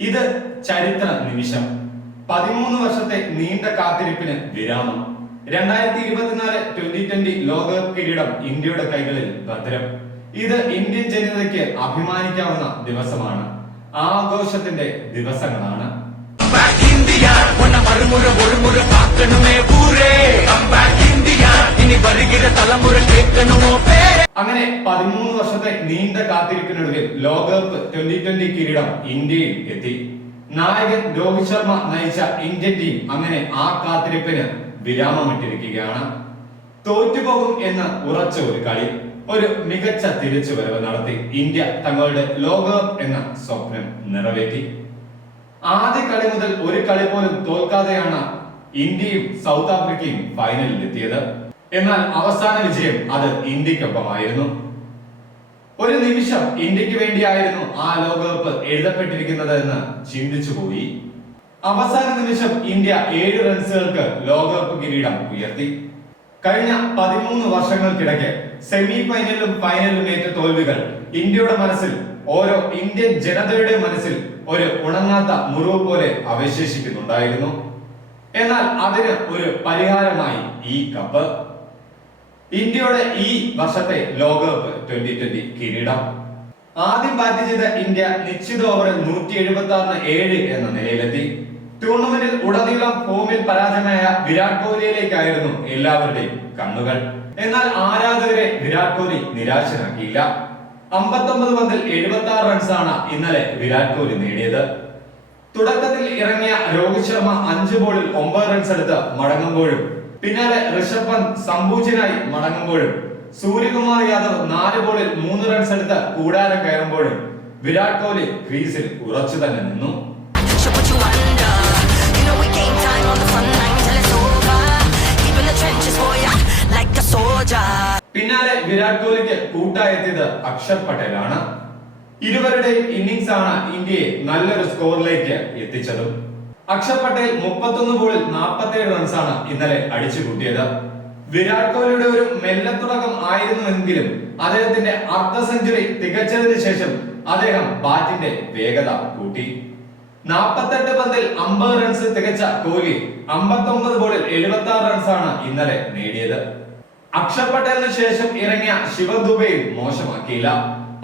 ഇത് ചരിത്ര നിമിഷം. പതിമൂന്ന് വർഷത്തെ നീണ്ട കാത്തിരിപ്പിന് വിരാമം. രണ്ടായിരത്തി ഇരുപത്തിനാല് ട്വന്റി ട്വന്റി ലോകകപ്പ് കിരീടം ഇന്ത്യയുടെ കൈകളിൽ ഭദ്രം. ഇത് ഇന്ത്യൻ ജനതയ്ക്ക് അഭിമാനിക്കാവുന്ന ദിവസമാണ്. ആഘോഷത്തിന്റെ ദിവസങ്ങളാണ്. തലമുറ കേൾക്കണമോ? അങ്ങനെ പതിമൂന്ന് വർഷത്തെ നീണ്ട കാത്തിരിപ്പിനൊടുവിൽ ലോകകപ്പ് ട്വന്റി ട്വന്റി കിരീടം ഇന്ത്യയിൽ എത്തി. നായകൻ രോഹിത് ശർമ്മ നയിച്ച ഇന്ത്യൻ ടീം അങ്ങനെ ആ കാത്തിരിപ്പിന് വിരാമമിട്ടിരിക്കുകയാണ്. തോറ്റുപോകും എന്ന് ഉറച്ച ഒരു കളി ഒരു മികച്ച തിരിച്ചുവരവ് നടത്തി ഇന്ത്യ തങ്ങളുടെ ലോകകപ്പ് എന്ന സ്വപ്നം നിറവേറ്റി. ആദ്യ കളി മുതൽ ഒരു കളി പോലും തോൽക്കാതെയാണ് ഇന്ത്യയും സൗത്ത് ആഫ്രിക്കയും ഫൈനലിൽ എത്തിയത്. എന്നാൽ അവസാന വിജയം അത് ഇന്ത്യക്കൊപ്പമായിരുന്നു ഒരു നിമിഷം ഇന്ത്യയ്ക്ക് വേണ്ടിയായിരുന്നു ആ ലോകകപ്പ് എഴുതപ്പെട്ടിരിക്കുന്നത് എന്ന് ചിന്തിച്ചുപോയി അവസാന നിമിഷം ഇന്ത്യ ഏഴ് റൺസുകൾക്ക് ലോകകപ്പ് കിരീടം ഉയർത്തി. കഴിഞ്ഞ പതിമൂന്ന് വർഷങ്ങൾക്കിടയ്ക്ക് സെമി ഫൈനലിലും ഫൈനലിലും ഏറ്റ തോൽവികൾ ഇന്ത്യയുടെ മനസ്സിൽ ഓരോ ഇന്ത്യൻ ജനതയുടെ മനസ്സിൽ ഒരു ഉണങ്ങാത്ത മുറിവ് പോലെ അവശേഷിക്കുന്നുണ്ടായിരുന്നു. എന്നാൽ അതിന് ഒരു പരിഹാരമായി ഈ കപ്പ്. ഇന്ത്യയുടെ ഈ വർഷത്തെ ലോകകപ്പ് ട്വന്റി ട്വന്റി കിരീടം. ആദ്യം ബാറ്റ് ചെയ്ത ഇന്ത്യ നിശ്ചിത ഓവറിൽ നൂറ്റി എഴുപത്തി ആറിന് ഏഴ് എന്ന നിലയിലെത്തി. ടൂർണമെന്റിൽ ഉടനീളം ഫോമിൽ പരാജയമായ വിരാട് കോഹ്ലിയിലേക്കായിരുന്നു എല്ലാവരുടെയും കണ്ണുകൾ. എന്നാൽ ആരാധകരെ വിരാട് കോഹ്ലി നിരാശനാക്കിയില്ല അമ്പത്തൊമ്പത് പന്തിൽ എഴുപത്തി ആറ് റൺസാണ് ഇന്നലെ വിരാട് കോഹ്ലി നേടിയത്. തുടക്കത്തിൽ ഇറങ്ങിയ രോഹിത് ശർമ്മ അഞ്ച് ബോളിൽ ഒമ്പത് റൺസ് എടുത്ത് മടങ്ങുമ്പോഴും പിന്നാലെ ഋഷഭ് പന്ത് സംപൂജനായി മടങ്ങുമ്പോഴും സൂര്യകുമാർ യാദവ് നാല് ബോളിൽ മൂന്ന് റൺസ് എടുത്ത് കൂടാരം കയറുമ്പോഴും വിരാട് കോഹ്ലി ക്രീസിൽ ഉറച്ചു തന്നെ നിന്നു. പിന്നാലെ വിരാട് കോഹ്ലിക്ക് കൂട്ടായെത്തിയത് അക്ഷർ പട്ടേലാണ് ഇരുവരുടെയും ഇന്നിംഗ്സ് ആണ് ഇന്ത്യയെ നല്ലൊരു സ്കോറിലേക്ക് എത്തിച്ചതും അക്ഷർ പട്ടേൽ മുപ്പത്തൊന്ന് ബോളിൽ നാൽപ്പത്തേഴ് റൺസാണ് ഇന്നലെ അടിച്ചു കൂട്ടിയത്. വിരാട് കോഹ്ലിയുടെ ഒരു മെല്ലത്തുടക്കം ആയിരുന്നുവെങ്കിലും അദ്ദേഹത്തിന്റെ അർദ്ധ സെഞ്ചുറി തികച്ചതിന് ശേഷം അദ്ദേഹം ബാറ്റിന്റെ വേഗത കൂട്ടി. നാൽപ്പത്തെട്ട് പന്തിൽ അമ്പത് റൺസ് തികച്ച കോഹ്ലി അമ്പത്തൊമ്പത് ബോളിൽ എഴുപത്തി ആറ് റൺസാണ് ഇന്നലെ നേടിയത്. അക്ഷർ പട്ടേലിന് ശേഷം ഇറങ്ങിയ ശിവ ദുബെയും മോശമാക്കിയില്ല.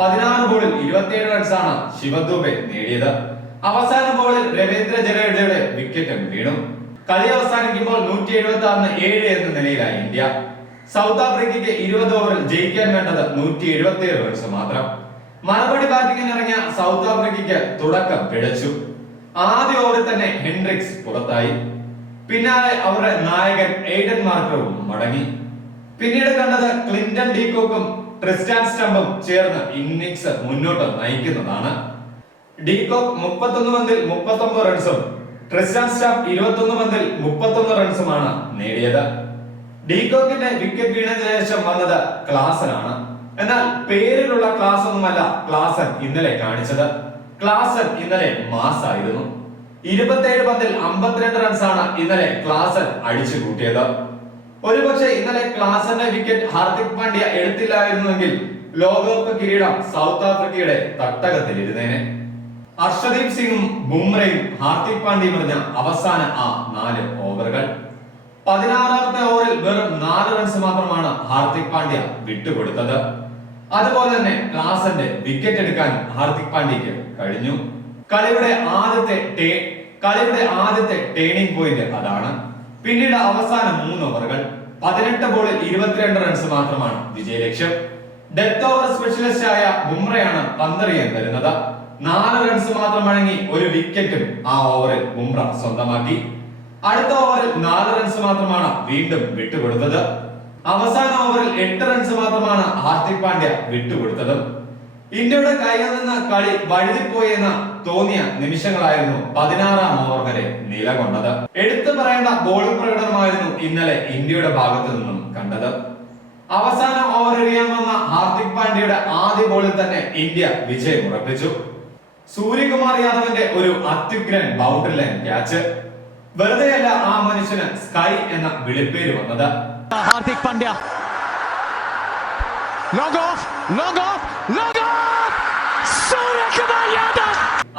പതിനാറ് ബോളിൽ ഇരുപത്തിയേഴ് റൺസാണ് ശിവ ദുബെ നേടിയത്. അവസാന ബോളിൽ രവീന്ദ്ര ജഡേജയുടെ വിക്കറ്റ് വീണു. കളി അവസാനിക്കുമ്പോൾ നൂറ്റി എഴുപത്തി ആറിന് ഏഴ് എന്ന നിലയിലായി ഇന്ത്യ. സൗത്ത് ആഫ്രിക്കയ്ക്ക് ഇരുപത് ഓവറിൽ ജയിക്കാൻ വേണ്ടത് നൂറ്റി എഴുപത്തി ഏഴ് റൺസ് മാത്രം. മറുപടി ബാറ്റിംഗിന് ഇറങ്ങിയ സൗത്ത് ആഫ്രിക്കയ്ക്ക് തുടക്കം പിഴച്ചു. ആദ്യ ഓവറിൽ തന്നെ ഹെൻഡ്രിക്സ് പുറത്തായി. പിന്നാലെ അവരുടെ നായകൻ എയ്ഡൻ മാർക്കറും മടങ്ങി. പിന്നീട് കണ്ടത് ക്ലിന്റൺ ഡീകോക്കും ട്രിസ്റ്റാൻ സ്റ്റംബും ചേർന്ന് ഇന്നിങ്സ് മുന്നോട്ട് നയിക്കുന്നതാണ്. ഡീകോക്ക് മുപ്പത്തൊന്ന് പന്തിൽ മുപ്പത്തൊമ്പത് റൺസും ട്രിസ്റ്റാൻ സ്റ്റാഫ് ഇരുപത്തൊന്ന് പന്തിൽ മുപ്പത്തൊന്ന് റൺസുമാണ് നേടിയത്. ഡീകോക്കിന്റെ വിക്കറ്റ് വീണതിനു ശേഷം വന്നത് ക്ലാസനാണ്. എന്നാൽ പേരിലുള്ള ക്ലാസ് ഒന്നുമല്ല ക്ലാസൻ ഇന്നലെ കാണിച്ചത്. ക്ലാസൻ ഇന്നലെ മാസ് ആയിരുന്നു ഇരുപത്തേഴ് പന്തിൽ അമ്പത്തിരണ്ട് റൺസാണ് ഇന്നലെ ക്ലാസൻ അടിച്ചു കൂട്ടിയത്. ഒരുപക്ഷെ ഇന്നലെ ക്ലാസന്റെ വിക്കറ്റ് ഹാർദിക് പാണ്ഡ്യ എടുത്തില്ലായിരുന്നുവെങ്കിൽ ലോകകപ്പ് കിരീടം സൗത്ത് ആഫ്രിക്കയുടെ തട്ടകത്തിലിരുന്നേനെ. ഹർഷദീപ് സിംഗും ബുംറയും ഹാർദിക് പാണ്ഡ്യയും എറിഞ്ഞ അവസാന ആ നാല് ഓവറുകൾ. പതിനാറാമത്തെ ഓവറിൽ വെറും നാല് റൺസ് മാത്രമാണ് ഹാർദിക് പാണ്ഡ്യ വിട്ടുകൊടുത്തത്. അതുപോലെ തന്നെ ക്ലാസന്റെ വിക്കറ്റ് എടുക്കാൻ ഹാർദിക് പാണ്ഡ്യക്ക് കഴിഞ്ഞു. കളിയുടെ ആദ്യത്തെ കളിയുടെ ആദ്യത്തെ ടേണിംഗ് പോയിന്റ് അതാണ്. പിന്നീട് അവസാന മൂന്ന് ഓവറുകൾ. പതിനെട്ട് ബോളിൽ ഇരുപത്തിരണ്ട് റൺസ് മാത്രമാണ് വിജയലക്ഷ്യം. ഡെത്ത് ഓവർ സ്പെഷ്യലിസ്റ്റ് ആയ ബുംറയാണ് പന്തറിയാൻ വരുന്നത്. നാല് റൺസ് മാത്രം വഴങ്ങി ഒരു വിക്കറ്റും ആ ഓവറിൽ ബുംറ സ്വന്തമാക്കി. അടുത്ത ഓവറിൽ നാല് റൺസ് മാത്രമാണ് വീണ്ടും വിട്ടുകൊടുത്തത്. അവസാന ഓവറിൽ എട്ട് റൺസ് മാത്രമാണ് ഹാർദിക് പാണ്ഡ്യ വിട്ടുകൊടുത്തത്. ഇന്ത്യയുടെ കയ്യിൽ നിന്ന് കളി വഴുതിപ്പോയെന്ന് തോന്നിയ നിമിഷങ്ങളായിരുന്നു പതിനാറാം ഓവർ വരെ നിലകൊണ്ടത്. എടുത്തു പറയേണ്ട ബോളിംഗ് പ്രകടനമായിരുന്നു ഇന്നലെ ഇന്ത്യയുടെ ഭാഗത്തു നിന്നും കണ്ടത്. അവസാന ഓവർ എറിയാൻ വന്ന ഹാർദിക് പാണ്ഡ്യയുടെ ആദ്യ ബോളിൽ തന്നെ ഇന്ത്യ വിജയം ഉറപ്പിച്ചു. സൂര്യകുമാർ യാദവിന്റെ ഒരു അത്യുഗ്രൻ ബൗണ്ടറി ലൈൻ ക്യാച്ച് വെറുതെയല്ല ആ മനുഷ്യന് സ്കൈ എന്ന വിളിപ്പേര് വന്നത്. ഹാർദിക് പാണ്ഡ്യ!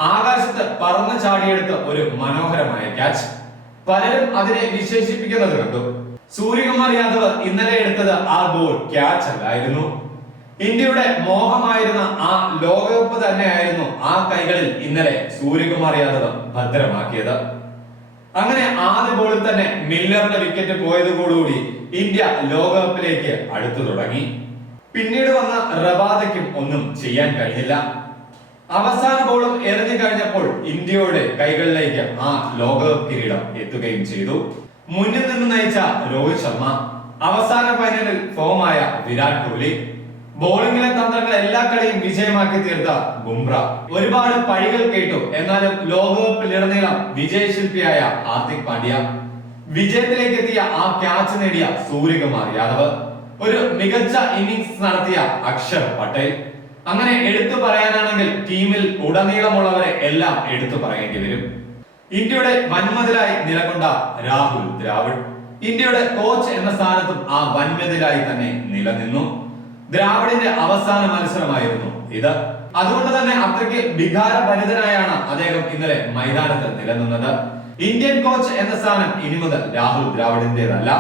ആകാശത്ത് പറന്നു ചാടിയെടുത്ത ഒരു മനോഹരമായ ക്യാച്ച് പലരും അതിനെ വിശേഷിപ്പിക്കുന്നത് കണ്ടു. സൂര്യകുമാർ യാദവ് ഇന്നലെ എടുത്തത് ആ ബോൾ ക്യാച്ച് അല്ലായിരുന്നു. ഇന്ത്യയുടെ മോഹമായിരുന്ന ആ ലോകകപ്പ് തന്നെയായിരുന്നു ആ കൈകളിൽ ഇന്നലെ സൂര്യകുമാർ യാദവ് ഭദ്രമാക്കിയത്. അങ്ങനെ ആദ്യ ബോളിൽ തന്നെ മില്ലറിന്റെ വിക്കറ്റ് പോയതോടുകൂടി ഇന്ത്യ ലോകകപ്പിലേക്ക് അടുത്തു തുടങ്ങി. പിന്നീട് വന്ന റബാദയ്ക്കും ഒന്നും ചെയ്യാൻ കഴിഞ്ഞില്ല. അവസാന ബോളും എറിഞ്ഞു കഴിഞ്ഞപ്പോൾ ഇന്ത്യയുടെ കൈകളിലേക്ക് ആ ലോകകപ്പ് കിരീടം എത്തുകയും ചെയ്തു. മുന്നിൽ നിന്ന് നയിച്ച രോഹിത് ശർമ്മ. അവസാന ഫൈനലിൽ ഫോമായ വിരാട് കോഹ്ലി. ബോളിംഗിലെ തന്ത്രങ്ങൾ എല്ലാ കളിയും വിജയമാക്കി തീർത്ത ബുംറ. ഒരുപാട് പഴികൾ കേട്ടു. എന്നാലും ലോകകപ്പിലുടനീളം വിജയശില്പിയായ ഹാർദിക് പാണ്ഡ്യ. വിജയത്തിലേക്ക് എത്തിയ ആ ക്യാച്ച് നേടിയ സൂര്യകുമാർ യാദവ്. ഒരു മികച്ച ഇന്നിംഗ്സ് നടത്തിയ അക്ഷർ പട്ടേൽ. അങ്ങനെ എടുത്തു പറയാനാണെങ്കിൽ ടീമിൽ ഉടനീളമുള്ളവരെ എല്ലാം എടുത്തു പറയേണ്ടി വരും. ഇന്ത്യയുടെ വൻമതിലായി നിലകൊണ്ട രാഹുൽ ദ്രാവിഡ്. ഇന്ത്യയുടെ കോച്ച് എന്ന സ്ഥാനത്തും ആ വൻമതിലായി തന്നെ നിലനിന്നു. ദ്രാവിഡിന്റെ അവസാന മത്സരമായിരുന്നു ഇത്. അതുകൊണ്ട് തന്നെ അത്രയ്ക്ക് വികാരഭരിതനായാണ് അദ്ദേഹം ഇന്നലെ മൈതാനത്ത് നിലനിന്നത്. ഇന്ത്യൻ കോച്ച് എന്ന സ്ഥാനം ഇനി മുതൽ രാഹുൽ ദ്രാവിഡിന്റേതല്ല.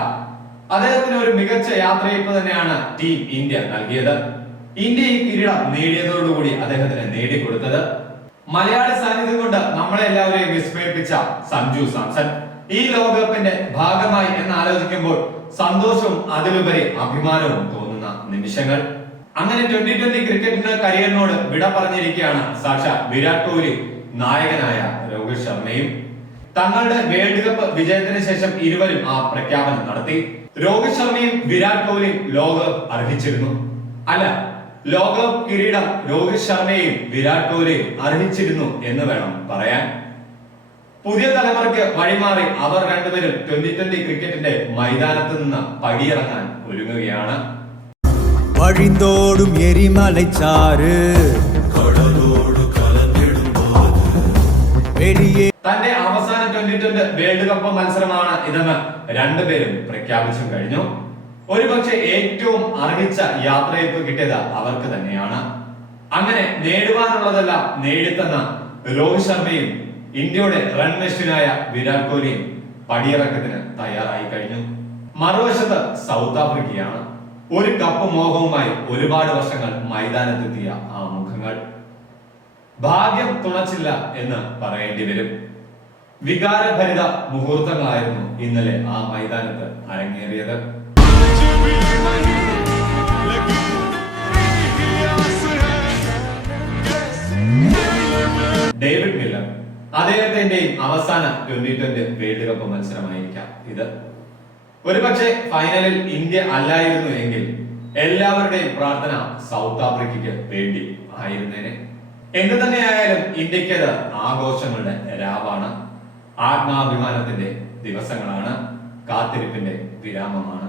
അദ്ദേഹത്തിന് ഒരു മികച്ച യാത്രയപ്പ് തന്നെയാണ് ടീം ഇന്ത്യ നൽകിയത്. ഇന്ത്യ ഈ കിരീടം നേടിയതോടുകൂടി അദ്ദേഹത്തിന് നേടിക്കൊടുത്തത്. മലയാളി സാന്നിധ്യം കൊണ്ട് നമ്മളെ എല്ലാവരെയും വിസ്മയിപ്പിച്ച സഞ്ജു സാംസൺ. ഈ ലോകകപ്പിന്റെ ഭാഗമായി എന്ന് ആലോചിക്കുമ്പോൾ സന്തോഷവും അതിലുപരി അഭിമാനവും നിമിഷങ്ങൾ. അങ്ങനെ ട്വന്റി ട്വന്റി ക്രിക്കറ്റിന്റെ കരിയറിനോട് വിട പറഞ്ഞിരിക്കുകയാണ് സാക്ഷാ വിരാട് കോഹ്ലി നായകനായ രോഹിത് ശർമ്മയും. തങ്ങളുടെ വേൾഡ് കപ്പ് വിജയത്തിന് ശേഷം ഇരുവരും ആ പ്രഖ്യാപനം നടത്തി. രോഹിത് ശർമ്മയും വിരാട് കോഹ്ലിയും ലോകകപ്പ് അർഹിച്ചിരുന്നു. അല്ല ലോകകപ്പ് കിരീടം രോഹിത് ശർമ്മയും വിരാട് കോഹ്ലിയും അർഹിച്ചിരുന്നു എന്ന് വേണം പറയാൻ. പുതിയ തലമുറയ്ക്ക് വഴിമാറി അവർ രണ്ടുപേരും ട്വന്റി ട്വന്റി ക്രിക്കറ്റിന്റെ മൈതാനത്ത് നിന്ന് പടിയിറങ്ങാൻ ഒരുങ്ങുകയാണ്. വഴിന്തോടും എരിമലച്ചാറ്. വെടിയേ തന്റെ അവസാന ട്വന്റി ട്വന്റി വേൾഡ് കപ്പ് മത്സരമാണ് ഇതെന്ന് രണ്ടുപേരും പ്രഖ്യാപിച്ചും കഴിഞ്ഞു. ഒരുപക്ഷെ ഏറ്റവും അർഹിച്ച യാത്രയപ്പ് കിട്ടിയത് അവർക്ക് തന്നെയാണ്. അങ്ങനെ നേടുവാനുള്ളതെല്ലാം നേടിത്തന്ന രോഹിത് ശർമ്മയും ഇന്ത്യയുടെ റൺ മെഷീനായ വിരാട് കോഹ്ലിയും പടിയിറക്കത്തിന് തയ്യാറായി കഴിഞ്ഞു. മറുവശത്ത് സൗത്ത് ആഫ്രിക്കയാണ്. ഒരു കപ്പ് മോഹവുമായി ഒരുപാട് വർഷങ്ങൾ മൈതാനത്തെത്തിയ ആ മുഖങ്ങൾ. ഭാഗ്യം തുണച്ചില്ല എന്ന് പറയേണ്ടി വരും. വികാരഭരിത മുഹൂർത്തങ്ങളായിരുന്നു ഇന്നലെ ആ മൈതാനത്ത് അരങ്ങേറിയത്. ഡേവിഡ് മില്ലർ അദ്ദേഹത്തിന്റെയും അവസാന ട്വന്റി ട്വന്റി വേൾഡ് കപ്പ് മത്സരമായിരിക്കാം ഇത്. ഒരുപക്ഷെ ഫൈനലിൽ ഇന്ത്യ അല്ലായിരുന്നു എങ്കിൽ എല്ലാവരുടെയും പ്രാർത്ഥന സൗത്ത് ആഫ്രിക്കയ്ക്ക് വേണ്ടി ആയിരുന്നേനെ. എന്ത് തന്നെയായാലും ഇന്ത്യക്കത് ആഘോഷങ്ങളുടെ രാവാണ്. ആത്മാഭിമാനത്തിന്റെ ദിവസങ്ങളാണ്. കാത്തിരിപ്പിന്റെ വിരാമമാണ്.